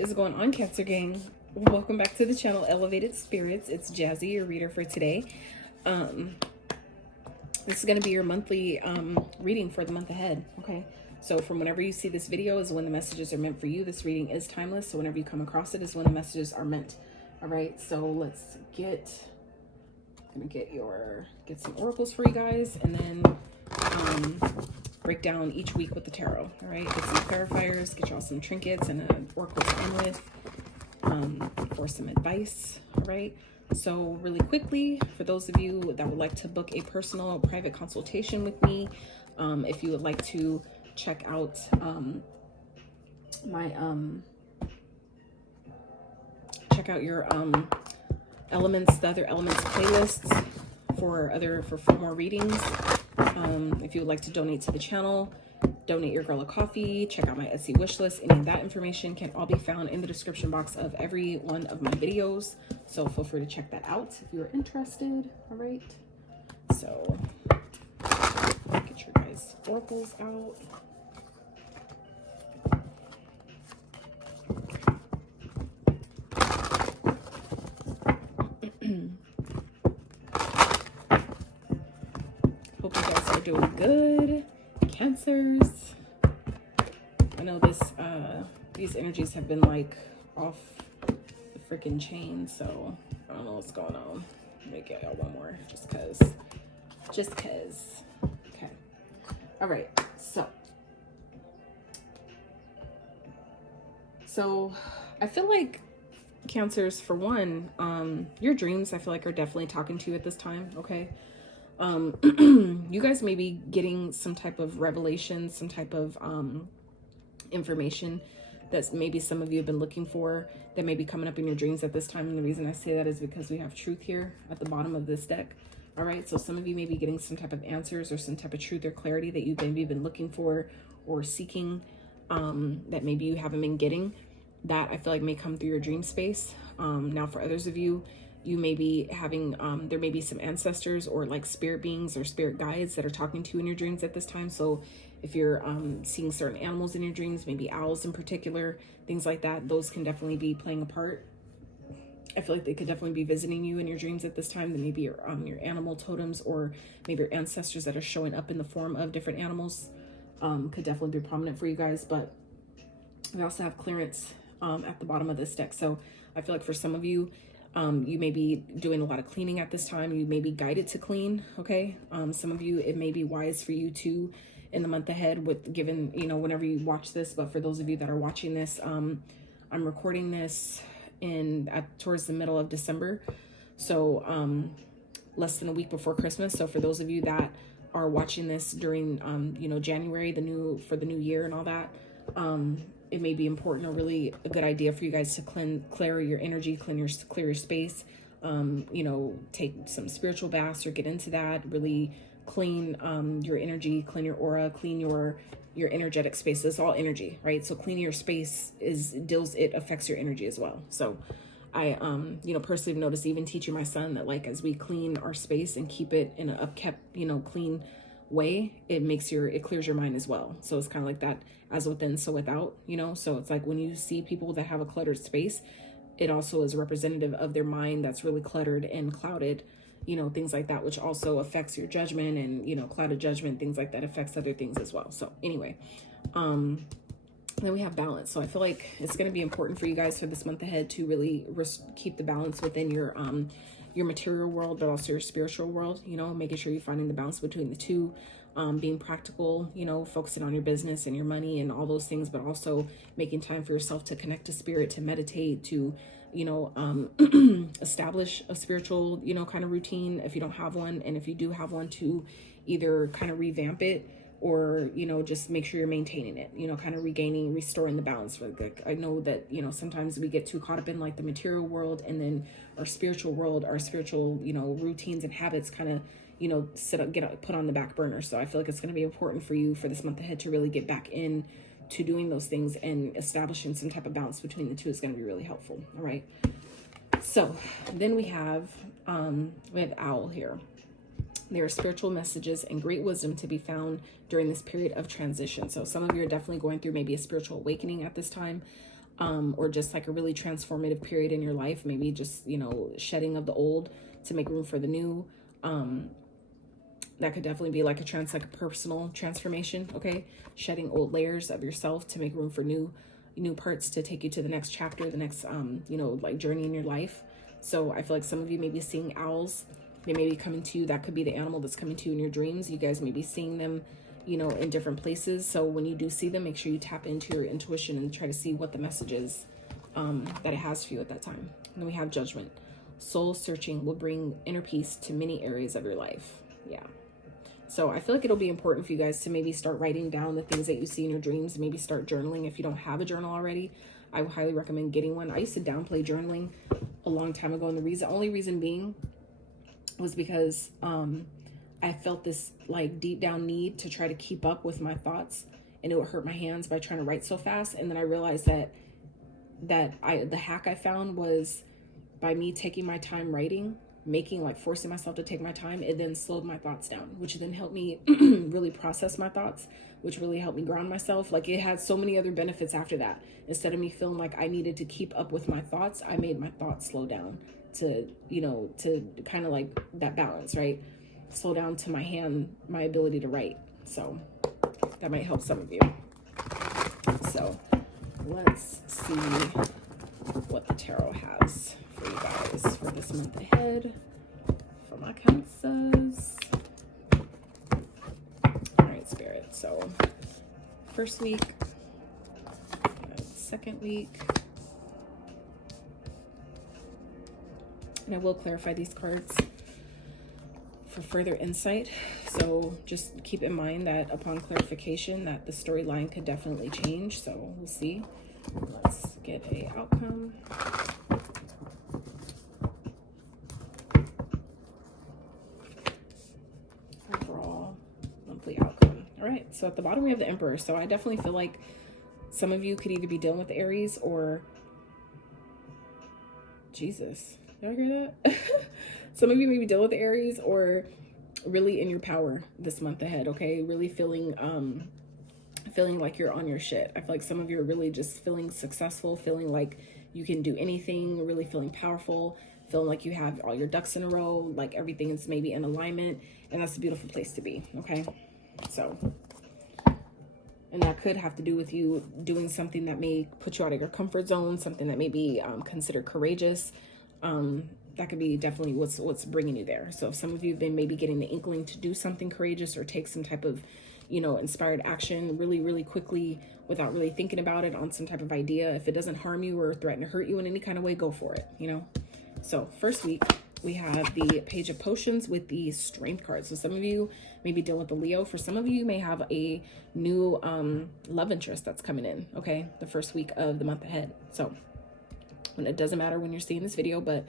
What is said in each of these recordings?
is going on, Cancer gang? Welcome back to the channel, Elevated Spirits. It's Jazzy, your reader for today. This is going to be your monthly reading for the month ahead. Okay, so from whenever you see this video is when the messages are meant for you. This reading is timeless, so whenever you come across it is when the messages are meant. All right, so let's get some oracles for you guys, and then break down each week with the tarot. All right, get some clarifiers, get y'all some trinkets and an oracle to end with, for some advice. All right, so really quickly, for those of you that would like to book a personal private consultation with me, if you would like to check out your elements, the other elements playlists for more readings. If you would like to donate to the channel, donate your girl a coffee, check out my Etsy wish list. Any of that information can all be found in the description box of every one of my videos. So feel free to check that out if you're interested. All right. So get your guys' oracles out. Hope you guys are doing good, Cancers. I know these energies have been like off the freaking chain, so I don't know what's going on. Let me get y'all one more, just cause. Okay. All right. So I feel like Cancers, for one, your dreams I feel like are definitely talking to you at this time. Okay. You guys may be getting some type of revelation, some type of information that maybe some of you have been looking for, that may be coming up in your dreams at this time. And the reason I say that is because we have truth here at the bottom of this deck. All right, so some of you may be getting some type of answers or some type of truth or clarity that you've maybe been looking for or seeking, that maybe you haven't been getting, that I feel like may come through your dream space. Now for others of you, you may be having, there may be some ancestors or like spirit beings or spirit guides that are talking to you in your dreams at this time. So if you're seeing certain animals in your dreams, maybe owls in particular, things like that, those can definitely be playing a part. I feel like they could definitely be visiting you in your dreams at this time. That maybe your animal totems or maybe your ancestors that are showing up in the form of different animals could definitely be prominent for you guys. But we also have clearance at the bottom of this deck. So I feel like for some of you, you may be doing a lot of cleaning at this time. You may be guided to clean. Okay. Some of you, it may be wise for you to, in the month ahead, with given, whenever you watch this, but for those of you that are watching this, I'm recording this towards the middle of December. So, less than a week before Christmas. So for those of you that are watching this during, January, for the new year and all that, it may be important or really a good idea for you guys to clear your energy, clear your space, take some spiritual baths or get into that, really clean your energy, clean your aura, clean your energetic space. It's all energy, right? So cleaning your space it affects your energy as well. So I, personally have noticed, even teaching my son that, like, as we clean our space and keep it in an upkept, clean way, it clears your mind as well. So it's kind of like that, as within, so without, so it's like when you see people that have a cluttered space, it also is representative of their mind that's really cluttered and clouded, things like that, which also affects your judgment, and, clouded judgment, things like that affects other things as well. So anyway, then we have balance. So I feel like it's going to be important for you guys for this month ahead to really keep the balance within your material world, but also your spiritual world, making sure you're finding the balance between the two, being practical, focusing on your business and your money and all those things, but also making time for yourself to connect to spirit, to meditate, to, establish a spiritual, kind of routine if you don't have one. And if you do have one, to either kind of revamp it or, just make sure you're maintaining it, kind of restoring the balance. I know that, sometimes we get too caught up in like the material world, and then our spiritual world, our spiritual, routines and habits kind of, get put on the back burner. So I feel like it's going to be important for you for this month ahead to really get back in to doing those things, and establishing some type of balance between the two is going to be really helpful. All right. So then we have Owl here. There are spiritual messages and great wisdom to be found during this period of transition. So some of you are definitely going through maybe a spiritual awakening at this time. or just like a really transformative period in your life. Maybe just, you know, shedding of the old to make room for the new. That could definitely be like a personal transformation. Okay. Shedding old layers of yourself to make room for new parts to take you to the next chapter, the next, you know, like journey in your life. So I feel like some of you may be seeing owls. They may be coming to you. That could be the animal that's coming to you in your dreams. You guys may be seeing them, you know, in different places. So when you do see them, make sure you tap into your intuition and try to see what the message is that it has for you at that time. And then we have judgment. Soul searching will bring inner peace to many areas of your life. Yeah. So I feel like it'll be important for you guys to maybe start writing down the things that you see in your dreams. Maybe start journaling. If you don't have a journal already, I would highly recommend getting one. I used to downplay journaling a long time ago. And the only reason being was because I felt this like deep down need to try to keep up with my thoughts, and it would hurt my hands by trying to write so fast. And then I realized that the hack I found was by me taking my time writing, forcing myself to take my time, it then slowed my thoughts down, which then helped me really process my thoughts, which really helped me ground myself. Like it had so many other benefits after that. Instead of me feeling like I needed to keep up with my thoughts, I made my thoughts slow down to, you know, to kind of like that balance, right? Slow down to my ability to write. So that might help some of you. So let's see what the tarot has for you guys for this month ahead for my cancers. All right, Spirit. So first week, second week, and I will clarify these cards for further insight. So just keep in mind that upon clarification that the storyline could definitely change. So we'll see. Let's get a outcome. Overall monthly outcome. All right. So at the bottom we have the Emperor. So I definitely feel like some of you could either be dealing with Aries or Jesus. Did I hear that? Some of you may be dealing with Aries or really in your power this month ahead. Okay. Really feeling like you're on your shit. I feel like some of you are really just feeling successful, feeling like you can do anything, really feeling powerful, feeling like you have all your ducks in a row, like everything is maybe in alignment, and that's a beautiful place to be. Okay. So, and that could have to do with you doing something that may put you out of your comfort zone, something that may be considered courageous. That could be definitely what's bringing you there. So if some of you have been maybe getting the inkling to do something courageous or take some type of, you know, inspired action really, really quickly without really thinking about it on some type of idea, if it doesn't harm you or threaten to hurt you in any kind of way, go for it, you know? So first week, we have the Page of Potions with the Strength card. So some of you may be dealing with the Leo. For some of you, you may have a new love interest that's coming in, okay? The first week of the month ahead. So and it doesn't matter when you're seeing this video, but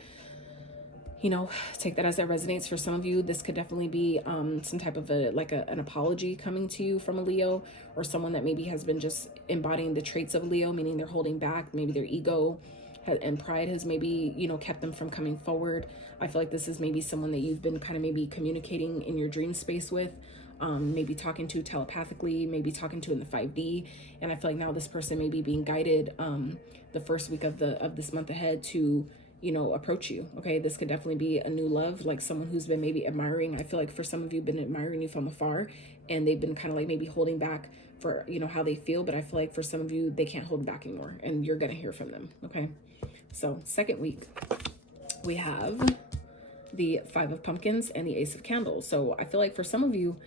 you know, take that as that resonates. For some of you, this could definitely be some type of an apology coming to you from a Leo, or someone that maybe has been just embodying the traits of Leo, meaning they're holding back. Maybe their ego and pride has maybe, you know, kept them from coming forward. I feel like this is maybe someone that you've been kind of maybe communicating in your dream space with, maybe talking to telepathically, maybe talking to in the 5D. And I feel like now this person may be being guided the first week of this month ahead to, you know, approach you. Okay. This could definitely be a new love, like someone who's been maybe admiring. I feel like for some of you been admiring you from afar, and they've been kind of like maybe holding back for, you know, how they feel. But I feel like for some of you, they can't hold back anymore, and you're going to hear from them. Okay. So second week, we have the 5 of Pumpkins and the Ace of Candles. So I feel like for some of you,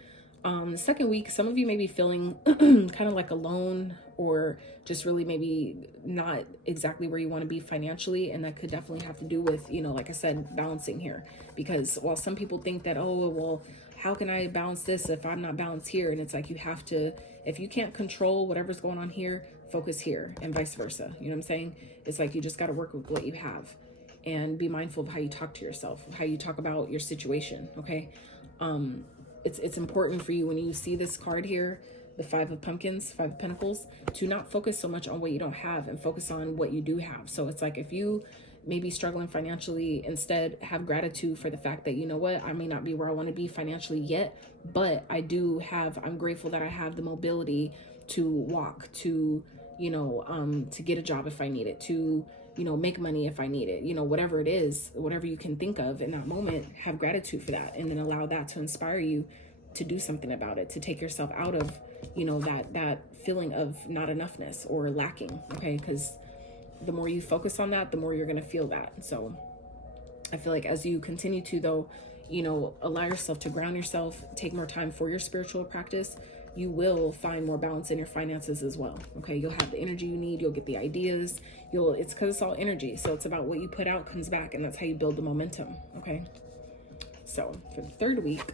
the second week, some of you may be feeling kind of like alone, or just really maybe not exactly where you want to be financially. And that could definitely have to do with, you know, like I said, balancing here. Because while some people think that, oh, well, how can I balance this if I'm not balanced here? And it's like, you have to, if you can't control whatever's going on here, focus here, and vice versa. You know what I'm saying? It's like, you just got to work with what you have and be mindful of how you talk to yourself, how you talk about your situation. Okay. It's important for you when you see this card here, the 5 of Pumpkins, 5 of Pentacles, to not focus so much on what you don't have and focus on what you do have. So it's like, if you may be struggling financially, instead have gratitude for the fact that, you know what, I may not be where I want to be financially yet, but I'm grateful that I have the mobility to walk, to, to get a job if I need it, to, make money if I need it, whatever it is, whatever you can think of in that moment, have gratitude for that. And then allow that to inspire you to do something about it, to take yourself out of, that feeling of not enoughness or lacking. Okay. Because the more you focus on that, the more you're going to feel that. So I feel like as you continue to, though, allow yourself to ground yourself, take more time for your spiritual practice, you will find more balance in your finances as well. Okay. You'll have the energy you need. You'll get the ideas. It's because it's all energy. So it's about what you put out comes back, and that's how you build the momentum. Okay. So for the third week,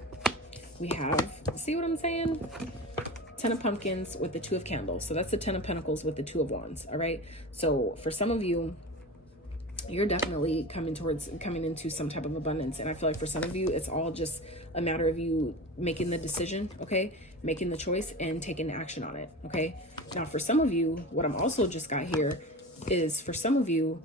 we have, see what I'm saying? 10 of Pumpkins with the 2 of Candles. So that's the 10 of Pentacles with the 2 of Wands. All right. So for some of you, you're definitely coming into some type of abundance. And I feel like for some of you, it's all just a matter of you making the decision, okay? Making the choice and taking action on it, okay? Now, for some of you, what I'm also just got here is, for some of you,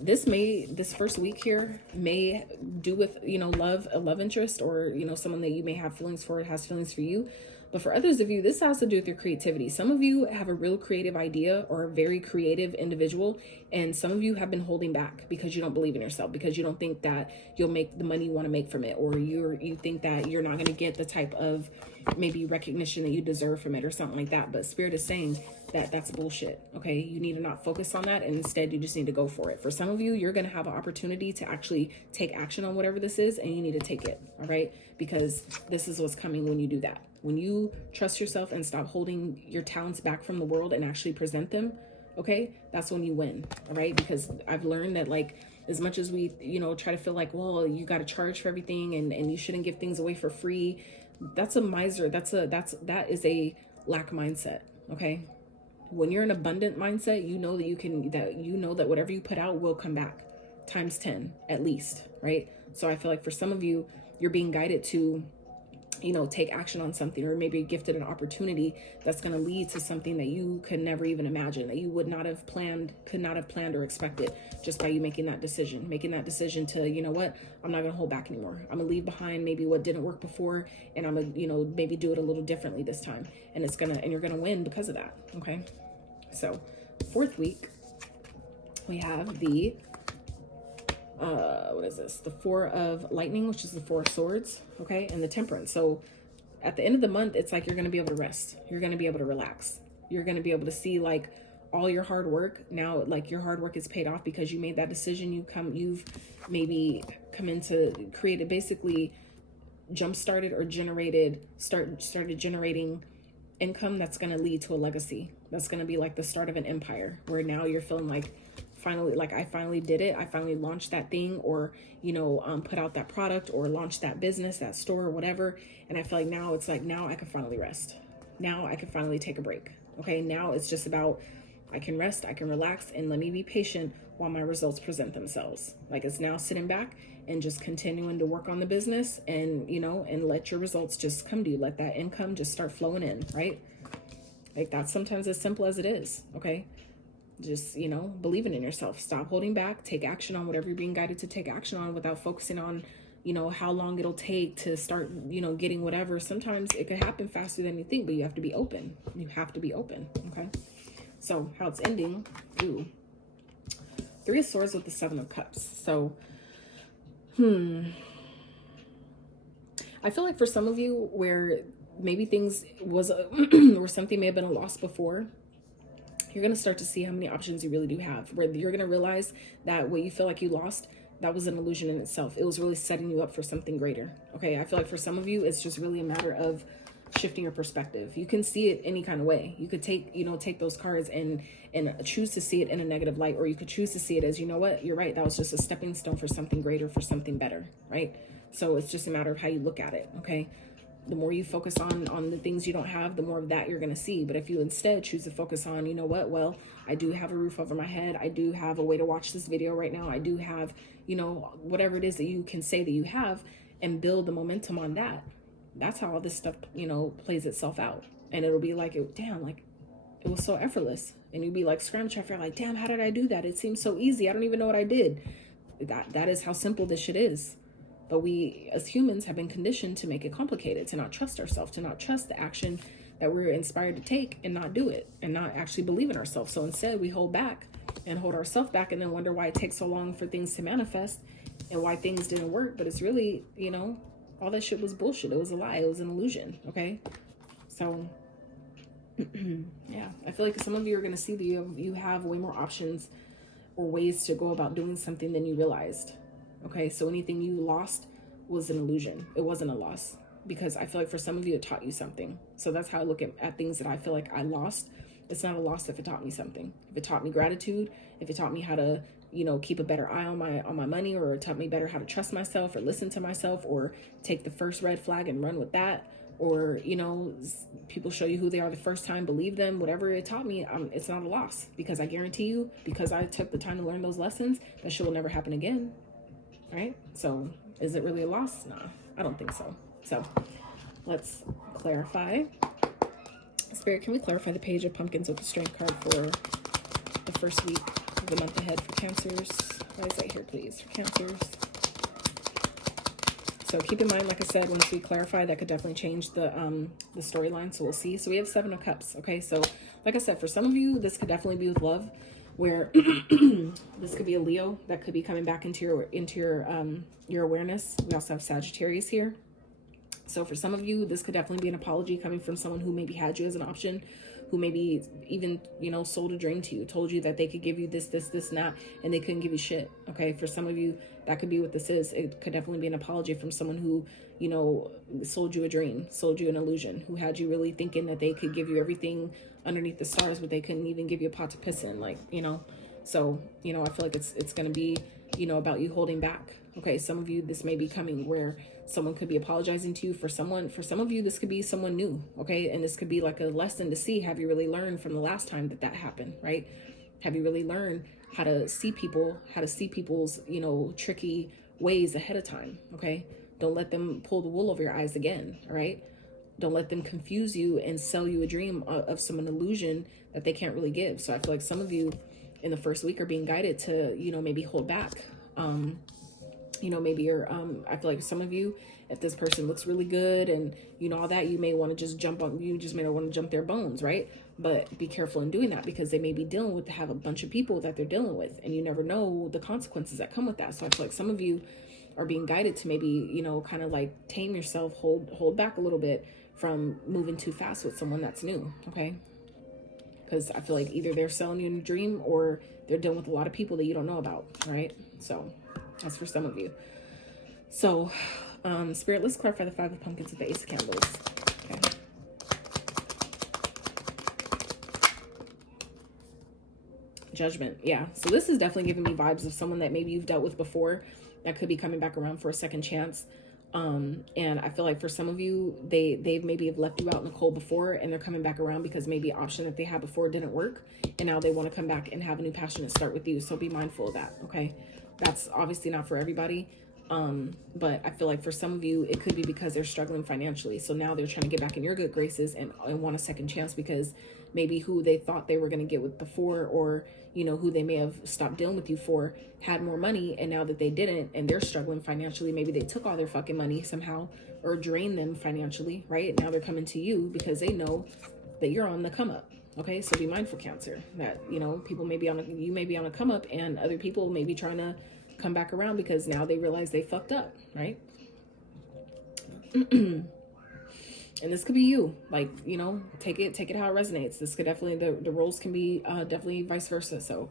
this first week here may do with, love, a love interest, or, someone that you may have feelings for, has feelings for you. But for others of you, this has to do with your creativity. Some of you have a real creative idea or a very creative individual. And some of you have been holding back because you don't believe in yourself, because you don't think that you'll make the money you want to make from it. Or you think that you're not going to get the type of maybe recognition that you deserve from it or something like that. But Spirit is saying that that's bullshit. Okay. You need to not focus on that. And instead, you just need to go for it. For some of you, you're going to have an opportunity to actually take action on whatever this is, and you need to take it. All right. Because this is what's coming when you do that. When you trust yourself and stop holding your talents back from the world and actually present them, okay, that's when you win, all right? Because I've learned that, like, as much as we, try to feel like, well, you got to charge for everything and you shouldn't give things away for free, that's a miser. That is a lack mindset, okay? When you're an abundant mindset, you know that whatever you put out will come back times 10 at least, right? So I feel like for some of you, you're being guided to, take action on something, or maybe gifted an opportunity that's going to lead to something that you could never even imagine, that you could not have planned or expected, just by you making that decision to, you know what, I'm not going to hold back anymore. I'm going to leave behind maybe what didn't work before, and I'm going to, maybe do it a little differently this time. And you're going to win because of that. Okay. So fourth week, we have the, what is this? The 4 of Lightning, which is the 4 of Swords, okay, and the Temperance. So at the end of the month, it's like you're going to be able to rest. You're going to be able to relax. You're going to be able to see, like, all your hard work now, like, your hard work is paid off because you made that decision. You've maybe come into created, basically jump started or started generating income that's going to lead to a legacy. That's going to be like the start of an empire, where now you're feeling like, finally, like, I finally did it. I finally launched that thing, or, put out that product, or launched that business, that store, or whatever. And I feel like now it's like, now I can finally rest. Now I can finally take a break. Okay. Now it's just about, I can rest, I can relax, and let me be patient while my results present themselves. Like, it's now sitting back and just continuing to work on the business, and, and let your results just come to you. Let that income just start flowing in, right? Like, that's sometimes as simple as it is. Okay. Just, believing in yourself. Stop holding back. Take action on whatever you're being guided to take action on, without focusing on, how long it'll take to start, getting whatever. Sometimes it could happen faster than you think, but you have to be open. You have to be open. Okay. So how it's ending. Ooh. 3 of Swords with the 7 of Cups. So, I feel like for some of you, where maybe things was, or something may have been a loss before, you're going to start to see how many options you really do have, where you're going to realize that what you feel like you lost, that was an illusion in itself. It was really setting you up for something greater. Okay. I feel like for some of you, it's just really a matter of shifting your perspective. You can see it any kind of way. You could take those cards and choose to see it in a negative light, or you could choose to see it as, you know what, you're right, that was just a stepping stone for something greater, for something better, right? So it's just a matter of how you look at it. Okay. The more you focus on the things you don't have, the more of that you're going to see. But if you instead choose to focus on, you know what, well, I do have a roof over my head. I do have a way to watch this video right now. I do have, whatever it is that you can say that you have, and build the momentum on that. That's how all this stuff, plays itself out. And it'll be like, damn, like, it was so effortless. And you'll be like scratching your like, damn, how did I do that? It seems so easy. I don't even know what I did. That is how simple this shit is. But we as humans have been conditioned to make it complicated, to not trust ourselves, to not trust the action that we're inspired to take and not do it and not actually believe in ourselves. So instead we hold back and hold ourselves back and then wonder why it takes so long for things to manifest and why things didn't work. But it's really, you know, all that shit was bullshit. It was a lie. It was an illusion. Okay. So yeah, I feel like some of you are going to see that you have way more options or ways to go about doing something than you realized. Okay. So anything you lost was an illusion. It wasn't a loss, because I feel like for some of you, it taught you something. So that's how I look at things that I feel like I lost. It's not a loss if it taught me something. If it taught me gratitude, if it taught me how to, you know, keep a better eye on my money, or it taught me better how to trust myself or listen to myself or take the first red flag and run with that. Or, you know, people show you who they are the first time, believe them, whatever it taught me, it's not a loss, because I guarantee you, because I took the time to learn those lessons, that shit will never happen again. Right? So is it really a loss? Nah, I don't think so. So let's clarify. Spirit, can we clarify the Page of Pumpkins with the Strength card for the first week of the month ahead for Cancers? Why is that here, please, for Cancers? So keep in mind, like I said, once we clarify, that could definitely change the storyline. So we'll see. So we have 7 of Cups. Okay, so like I said, for some of you, this could definitely be with love, where this could be a Leo that could be coming back into your awareness. We also have Sagittarius here. So for some of you, this could definitely be an apology coming from someone who maybe had you as an option, who maybe even, you know, sold a dream to you, told you that they could give you this, and that, and they couldn't give you shit. Okay. For some of you, that could be what this is. It could definitely be an apology from someone who, you know, sold you a dream, sold you an illusion, who had you really thinking that they could give you everything underneath the stars, but they couldn't even give you a pot to piss in, like, you know. So, you know, I feel like it's going to be, you know, about you holding back. Okay. Some of you, this may be coming where someone could be apologizing to you. For some of you, this could be someone new. Okay. And this could be like a lesson to see, have you really learned from the last time that happened, right? Have you really learned how to see people's, you know, tricky ways ahead of time? Okay. Don't let them pull the wool over your eyes again. All right. Don't let them confuse you and sell you a dream of some illusion that they can't really give. So I feel like some of you in the first week are being guided to, you know, maybe hold back. You know, maybe you're, I feel like some of you, if this person looks really good and, you know, all that, you may want to just you just may want to jump their bones, right? But be careful in doing that, because they may be have a bunch of people that they're dealing with, and you never know the consequences that come with that. So I feel like some of you are being guided to maybe, you know, kind of like tame yourself, hold back a little bit from moving too fast with someone that's new. Okay. Because I feel like either they're selling you a dream or they're dealing with a lot of people that you don't know about. Right. So that's for some of you. So, Spirit, let's clarify the 5 of Pumpkins with the Ace of Candles. Okay. Judgment. Yeah. So this is definitely giving me vibes of someone that maybe you've dealt with before that could be coming back around for a second chance. And I feel like for some of you, they've maybe have left you out in the cold before, and they're coming back around because maybe an option that they had before didn't work. And now they want to come back and have a new passionate start with you. So be mindful of that. Okay. That's obviously not for everybody. But I feel like for some of you, it could be because they're struggling financially. So now they're trying to get back in your good graces and want a second chance, because maybe who they thought they were going to get with before, or, you know, who they may have stopped dealing with you for, had more money. And now that they didn't, and they're struggling financially, maybe they took all their fucking money somehow or drained them financially, right? Now they're coming to you because they know that you're on the come up. Okay. So be mindful, Cancer, that, you know, people may be you may be on a come up, and other people may be trying to come back around because now they realize they fucked up, right? And this could be you, like, you know, take it how it resonates. This could definitely, the roles can be definitely vice versa. So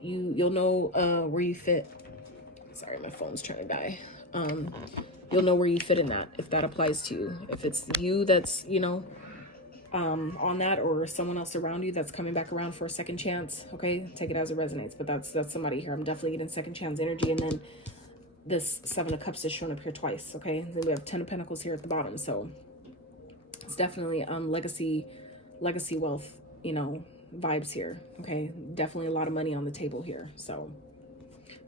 you'll know where you fit. Sorry, my phone's trying to die. You'll know where you fit in that, if that applies to you. If it's you that's, you know, on that, or someone else around you that's coming back around for a second chance. Okay, take it as it resonates. But that's somebody here. I'm definitely getting second chance energy. And then this 7 of Cups is showing up here twice. Okay, then we have 10 of Pentacles here at the bottom. So it's definitely legacy wealth, you know, vibes here. Okay, definitely a lot of money on the table here. So, all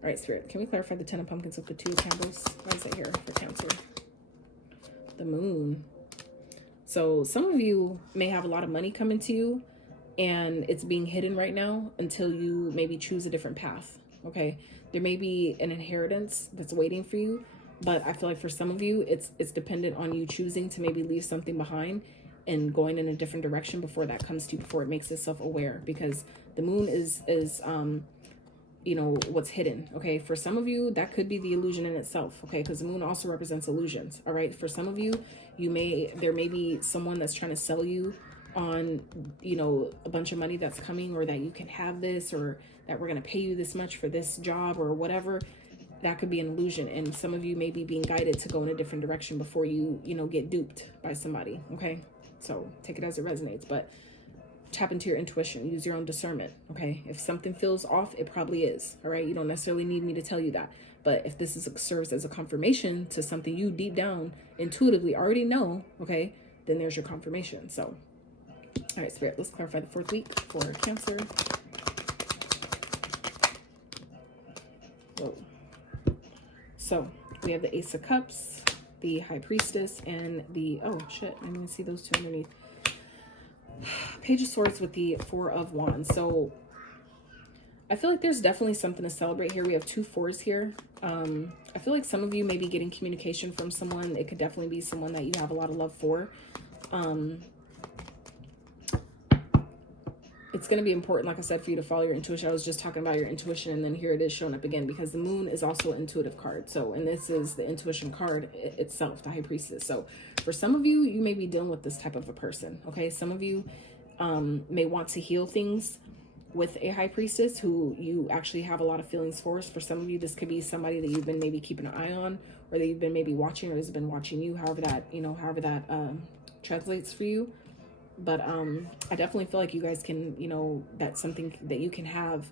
right, Spirit, can we clarify the 10 of Pumpkins with the 2 of Candles? Why is it here for Cancer? The Moon. So some of you may have a lot of money coming to you, and it's being hidden right now until you maybe choose a different path. Okay, there may be an inheritance that's waiting for you, but I feel like for some of you, it's dependent on you choosing to maybe leave something behind and going in a different direction before that comes to you, before it makes itself aware, because the moon is you know, what's hidden. Okay, for some of you that could be the illusion in itself. Okay, because the moon also represents illusions. All right, for some of you, there may be someone that's trying to sell you on, you know, a bunch of money that's coming, or that you can have this, or that we're going to pay you this much for this job or whatever. That could be an illusion, and some of you may be being guided to go in a different direction before you know, get duped by somebody. Okay, so take it as it resonates, but tap into your intuition, use your own discernment. Okay, if something feels off, it probably is. All right, you don't necessarily need me to tell you that, but if this serves as a confirmation to something you deep down intuitively already know, okay, then there's your confirmation. So all right, Spirit, let's clarify the 4th week for Cancer. Whoa. So we have the Ace of Cups, the High Priestess, and the, oh shit, I didn't even see those two underneath. Page of Swords with the 4 of Wands. So I feel like there's definitely something to celebrate here. We have 2 4s here. I feel like some of you may be getting communication from someone. It could definitely be someone that you have a lot of love for. It's going to be important, like I said, for you to follow your intuition. I was just talking about your intuition, and then here it is showing up again, because the moon is also an intuitive card. So, and this is the intuition card itself, the High Priestess. So for some of you, you may be dealing with this type of a person. Okay, some of you may want to heal things with a High Priestess who you actually have a lot of feelings for. For some of you, this could be somebody that you've been maybe keeping an eye on, or that you've been maybe watching, or has been watching you, however that, you know, however that translates for you. But I definitely feel like you guys can, you know, that's something that you can have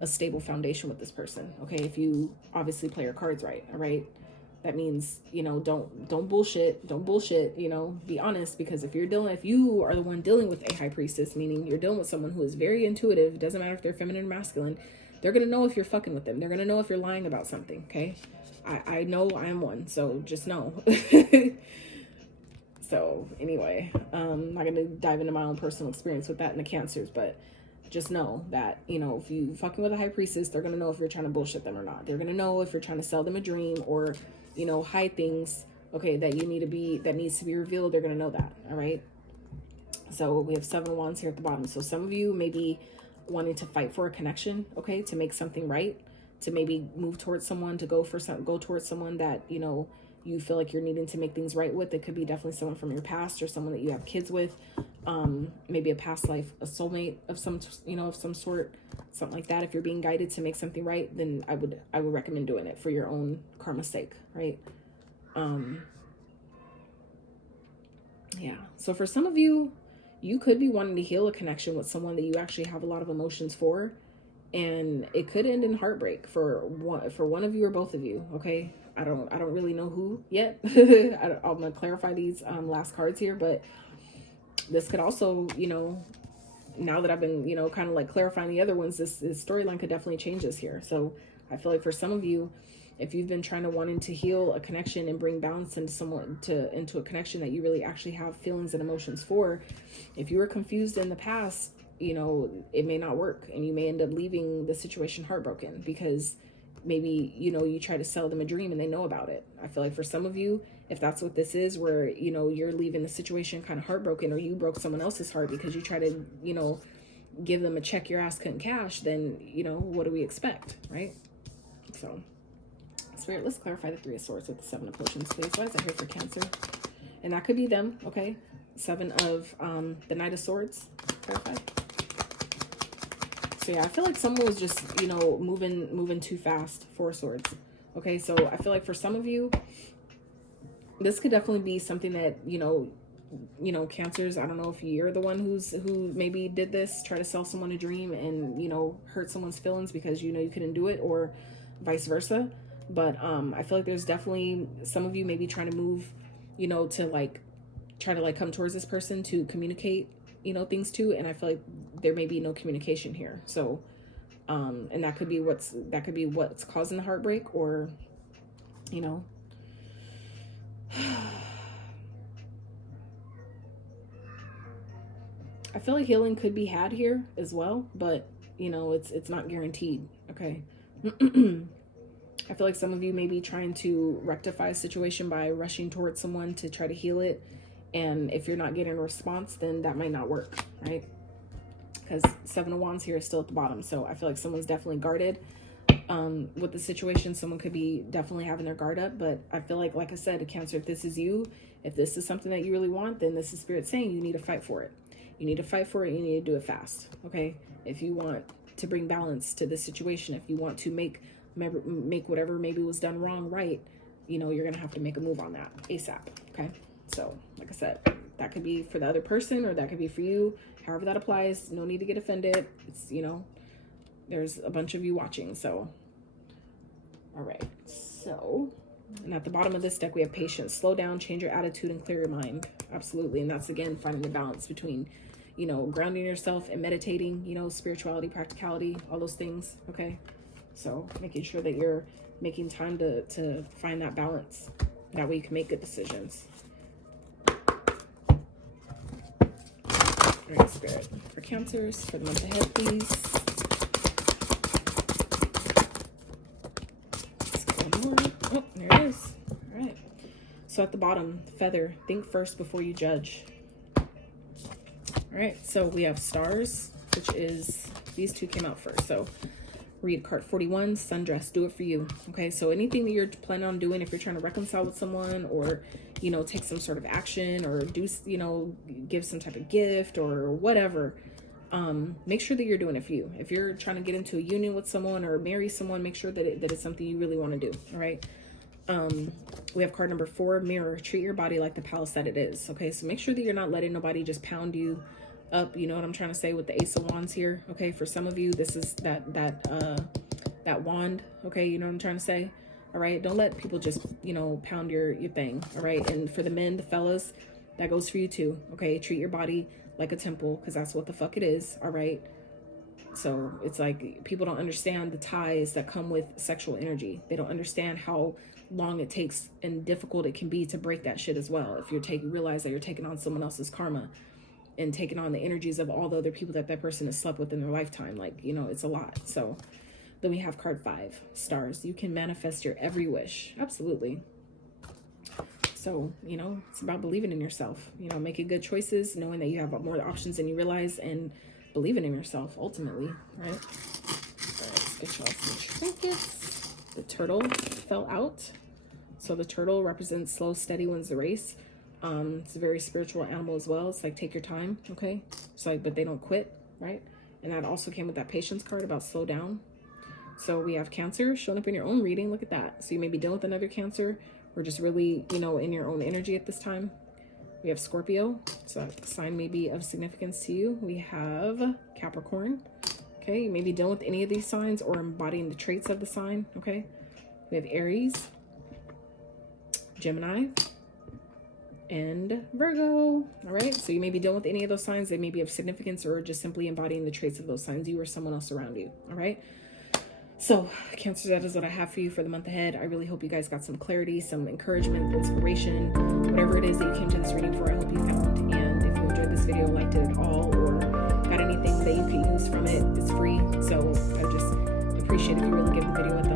a stable foundation with this person. Okay, if you obviously play your cards right. All right, that means, you know, don't bullshit, you know, be honest, because if you are the one dealing with a High Priestess, meaning you're dealing with someone who is very intuitive, doesn't matter if they're feminine or masculine, they're gonna know if you're fucking with them. They're gonna know if you're lying about something. Okay, I know I am one, so just know. So anyway, I'm not going to dive into my own personal experience with that in the Cancers, but just know that, you know, if you fucking with a High Priestess, they're going to know if you're trying to bullshit them or not. They're going to know if you're trying to sell them a dream, or, you know, hide things, okay, that needs to be revealed. They're going to know that. All right. So we have 7 of Wands here at the bottom. So some of you may be wanting to fight for a connection, okay, to make something right, to maybe move towards someone, to go towards someone that, you know, you feel like you're needing to make things right with. It could be definitely someone from your past, or someone that you have kids with, maybe a past life, a soulmate of some, you know, of some sort, something like that. If you're being guided to make something right, then I would recommend doing it for your own karma's sake, right? Yeah. So for some of you, you could be wanting to heal a connection with someone that you actually have a lot of emotions for, and it could end in heartbreak for one of you or both of you. Okay, I don't really know who yet. I'm gonna clarify these last cards here, but this could also, you know, now that I've been, you know, kind of like clarifying the other ones, this storyline could definitely change this here. So I feel like for some of you, if you've been wanting to heal a connection and bring balance into a connection that you really actually have feelings and emotions for, if you were confused in the past, you know, it may not work, and you may end up leaving the situation heartbroken because maybe, you know, you try to sell them a dream and they know about it. I feel like for some of you, if that's what this is, where, you know, you're leaving the situation kind of heartbroken, or you broke someone else's heart because you try to, you know, give them a check your ass couldn't cash, then, you know, what do we expect, right? So Spirit, let's clarify the 3 of Swords with the 7 of Potions, please. Why is that here for Cancer? And that could be them, okay? 7 of the Knight of Swords. Clarify. So yeah, I feel like someone was just, you know, moving too fast. 4 of Swords. Okay, so I feel like for some of you, this could definitely be something that, you know, Cancers, I don't know if you're the one who maybe did this, try to sell someone a dream and, you know, hurt someone's feelings because, you know, you couldn't do it, or vice versa. But I feel like there's definitely some of you maybe trying to move, you know, to like try to like come towards this person to communicate, you know, things to, and I feel like there may be no communication here. So and that could be what's causing the heartbreak, or, you know, I feel like healing could be had here as well, but, you know, it's not guaranteed. Okay. I feel like some of you may be trying to rectify a situation by rushing towards someone to try to heal it, And if you're not getting a response, then that might not work, right? Because 7 of Wands here is still at the bottom. So I feel like someone's definitely guarded with the situation. Someone could be definitely having their guard up. But I feel like I said, a Cancer, if this is you, if this is something that you really want, then this is Spirit saying you need to fight for it. You need to fight for it. You need to do it fast, okay? If you want to bring balance to this situation, if you want to make whatever maybe was done wrong right, you know, you're going to have to make a move on that ASAP, okay? So, like I said, that could be for the other person or that could be for you. However that applies, no need to get offended. It's, you know, there's a bunch of you watching, so. All right, so, and at the bottom of this deck, we have patience. Slow down, change your attitude, and clear your mind. Absolutely, and that's, again, finding the balance between, you know, grounding yourself and meditating, you know, spirituality, practicality, all those things, okay? So, making sure that you're making time to find that balance. That way you can make good decisions. All right, Spirit, for Cancers, for the month ahead, please. Oh, there it is. All right. So at the bottom, feather, think first before you judge. All right. So we have stars, which is, these two came out first. So read card 41, sundress, do it for you. Okay. So anything that you're planning on doing, if you're trying to reconcile with someone or, you know, take some sort of action or do, you know, give some type of gift or whatever, make sure that you're doing it for you. If you're trying to get into a union with someone or marry someone, make sure that it's something you really want to do. All right. We have card number 4, mirror, treat your body like the palace that it is. Okay. So make sure that you're not letting nobody just pound you up. You know what I'm trying to say with the Ace of Wands here. Okay. For some of you, this is that wand. Okay. You know what I'm trying to say? All right. Don't let people just, you know, pound your thing. All right. And for the men, the fellas, that goes for you too. Okay. Treat your body like a temple, because that's what the fuck it is. All right. So it's like people don't understand the ties that come with sexual energy. They don't understand how long it takes and difficult it can be to break that shit as well. If you're realize that you're taking on someone else's karma and taking on the energies of all the other people that person has slept with in their lifetime, like, you know, it's a lot. So then we have card 5, stars. You can manifest your every wish. Absolutely. So, you know, it's about believing in yourself, you know, making good choices, knowing that you have more options than you realize, and believing in yourself ultimately, right? All right, let's get y'all some trinkets. The turtle fell out. So the turtle represents slow, steady wins the race. It's a very spiritual animal as well. It's like, take your time, okay? It's like, but they don't quit, right? And that also came with that patience card about slow down. So we have Cancer showing up in your own reading. Look at that. So you may be dealing with another Cancer, or just really, you know, in your own energy at this time. We have Scorpio, so that sign may be of significance to you. We have Capricorn. Okay, you may be dealing with any of these signs or embodying the traits of the sign. Okay, we have Aries, Gemini, and Virgo. All right, so you may be dealing with any of those signs. They may be of significance or just simply embodying the traits of those signs, you or someone else around you. All right. So, Cancer, that is what I have for you for the month ahead. I really hope you guys got some clarity, some encouragement, inspiration, whatever it is that you came to this reading for, I hope you found. And if you enjoyed this video, liked it at all, or got anything that you could use from it, it's free. So I just appreciate if you really give the video a thumbs